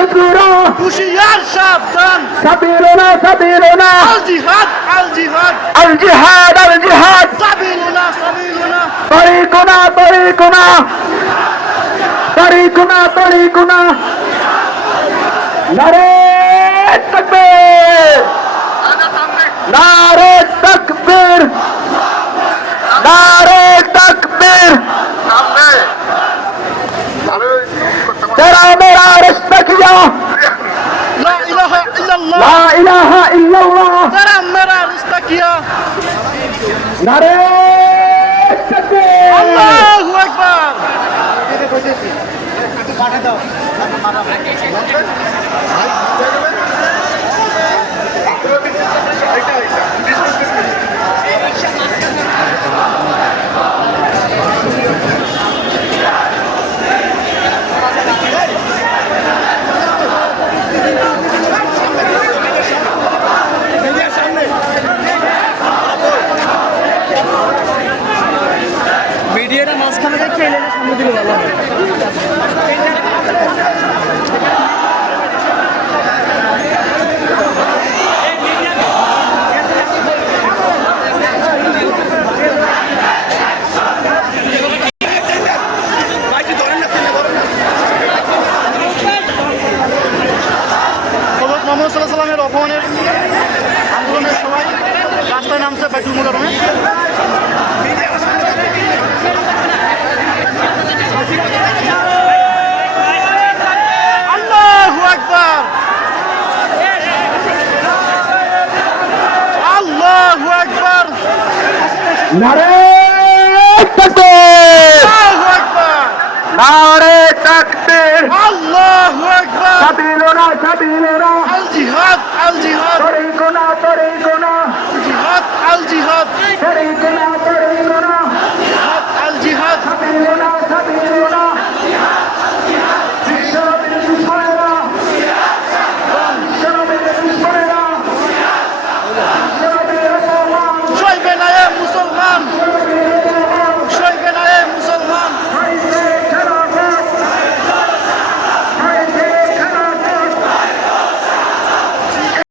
শুকুরা হুশিয়ার সাবধান সাবিলুনা সাবিলুনা আল জিহাদ আল জিহাদ আল জিহাদ আল জিহাদ সাবিলুনা সাবিলুনা তরিকুনা তরিকুনা তরিকুনা তরিকুনা নারে তাকবীর নারে তাকবীর নারে তাকবীর तेरा मेरा रिश्ता किया লা ইলাহা ইল্লাল্লাহ ला इलाहा इल्लल्लाह तेरा मेरा रिश्ता किया नारे तकबीर আল্লাহু আকবার ভিডিওটা মাঝখানে রেখে এলে সামনে দিলে ভালো হয়। হযরত মুহাম্মদ সাল্লাল্লাহু আলাইহি ওয়াসাল্লামের অপমানের আন্দোলনের সময় রাস্তায় নামছে বাইতুল মুকাররমে আল্লাহু আকবার আল্লাহু আকবার नारे तकबीर আল্লাহু আকবার नारे तकबीर আল্লাহু আকবার সাবিলুনা সাবিলুনা আল জিহাদ আল জিহাদ তরিকুনা তরিকুনা জিহাদ আল জিহাদ তরিকুনা